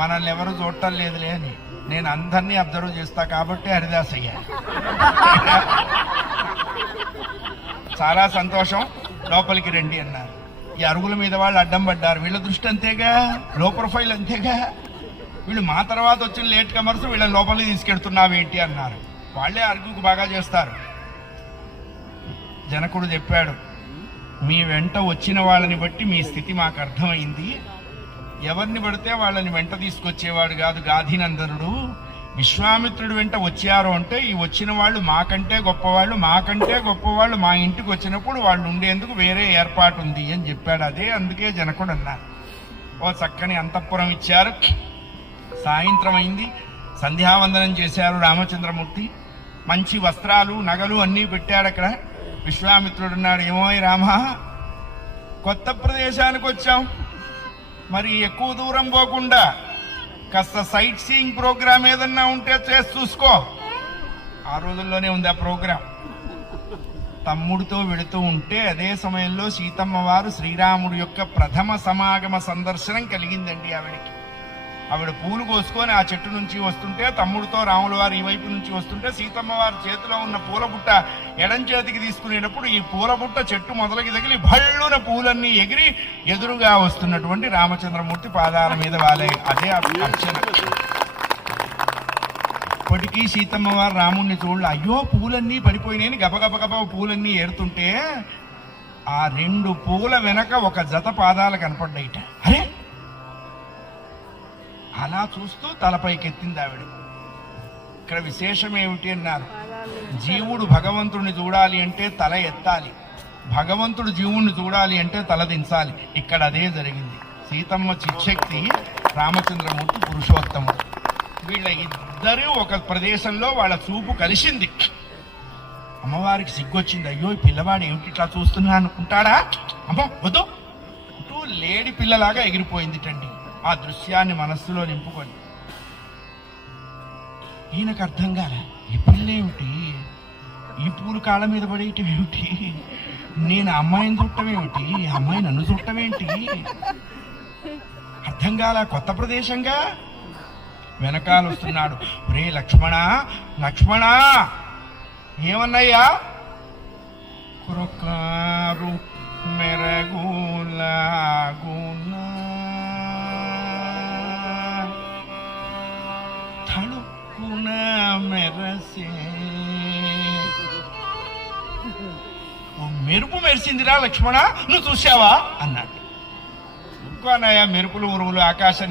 మనల్ని ఎవరు చూడటం లేదులే అని. నేను అందరినీ అబ్జర్వ్ చేస్తా కాబట్టి హరిదాస్ అయ్యా. చాలా సంతోషం, లోపలికి రండి అన్నారు. ఈ అరుగుల మీద వాళ్ళు అడ్డం పడ్డారు. వీళ్ళ దృష్టి అంతేగా, లో ప్రొఫైల్ అంతేగా. వీళ్ళు మా తర్వాత వచ్చిన లేట్ కమర్స్ వీళ్ళని లోపలికి తీసుకెళ్తున్నావేంటి అన్నారు. వాళ్లే అరుగుకు బాగా చేస్తారు. జనకుడు చెప్పాడు, మీ వెంట వచ్చిన వాళ్ళని బట్టి మీ స్థితి మాకు అర్థమైంది. ఎవరిని పడితే వాళ్ళని వెంట తీసుకొచ్చేవాడు కాదు గాధినందనుడు. విశ్వామిత్రుడు వెంట వచ్చారు అంటే ఈ వచ్చిన వాళ్ళు మాకంటే గొప్పవాళ్ళు మా ఇంటికి వచ్చినప్పుడు వాళ్ళు ఉండేందుకు వేరే ఏర్పాటు ఉంది అని చెప్పాడు. అదే అందుకే జనకుడు అన్నారు. ఓ చక్కని అంతఃపురం ఇచ్చారు. సాయంత్రం అయింది, సంధ్యావందనం చేశారు రామచంద్రమూర్తి. మంచి వస్త్రాలు నగలు అన్నీ పెట్టాడు అక్కడ. విశ్వామిత్రుడున్నాడు, ఏమోయ్ రామా, కొత్త ప్రదేశానికి వచ్చాం, మరి ఎక్కువ దూరం పోకుండా కాస్త సైట్ సీయింగ్ ప్రోగ్రామ్ ఏదన్నా ఉంటే చేసి చూసుకో. ఆ రోజుల్లోనే ఉంది ఆ ప్రోగ్రాం. తమ్ముడితో వెళుతూ ఉంటే అదే సమయంలో సీతమ్మ వారు శ్రీరాముడు యొక్క ప్రథమ సమాగమ సందర్శనం కలిగిందండి ఆవిడకి. ఆవిడ పూలు కోసుకొని ఆ చెట్టు నుంచి వస్తుంటే, తమ్ముడితో రాముల వారు ఈ వైపు నుంచి వస్తుంటే, సీతమ్మ వారి చేతిలో ఉన్న పూల బుట్ట ఎడం చేతికి తీసుకునేటప్పుడు ఈ పూల బుట్ట చెట్టు మొదలకి తగిలి భళ్ళున పూలన్నీ ఎగిరి ఎదురుగా వస్తున్నటువంటి రామచంద్రమూర్తి పాదాల మీద వాలే. అదే అర్చన. ఇప్పటికీ సీతమ్మ వారు రాముడిని చూడలే. అయ్యో పూలన్నీ పడిపోయినాయని గబగబగబ పూలన్నీ ఏరుతుంటే ఆ 2 పూల వెనక ఒక జత పాదాలు కనపడ్డాయిట. అరే, అలా చూస్తూ తలపైకెత్తింది ఆవిడ. ఇక్కడ విశేషం ఏమిటి అన్నారు, జీవుడు భగవంతుడిని చూడాలి అంటే తల ఎత్తాలి, భగవంతుడు జీవుణ్ణి చూడాలి అంటే తల దించాలి. ఇక్కడ అదే జరిగింది. సీతమ్మ చిచ్చక్తి, రామచంద్రమూర్తి పురుషోత్తముడు. వీళ్ళ ఇద్దరూ ఒక ప్రదేశంలో వాళ్ళ చూపు కలిసింది. అమ్మవారికి సిగ్గొచ్చింది. అయ్యో ఈ పిల్లవాడు ఏమిటి ఇట్లా చూస్తున్నా అనుకుంటాడా, అమ్మో వద్దు అంటూ లేడి పిల్లలాగా ఎగిరిపోయిందిటండి. ఆ దృశ్యాన్ని మనస్సులో నింపుకొని ఈయనకు అర్థం కాలే, ఈ పిల్లేమిటి, ఈ పూలు కాళ్ళ మీద పడేయటం ఏమిటి, నేను అమ్మాయిని చుట్టం ఏమిటి, అమ్మాయి నన్ను చుట్టం ఏంటి, అర్థం కాల. కొత్త ప్రదేశంగా వెనకాల వస్తున్నాడు. రే లక్ష్మణ ఏమన్నాయ్యా, కురకారు మెరగులాగునా తళుక్కున మెరసే, మెరుపు మెరిసిందిరా లక్ష్మణ, నువ్వు చూసావా అన్నాడు. ఇంకో అన్నయ్య, మెరుపులు ఉరువులు ఆకాశం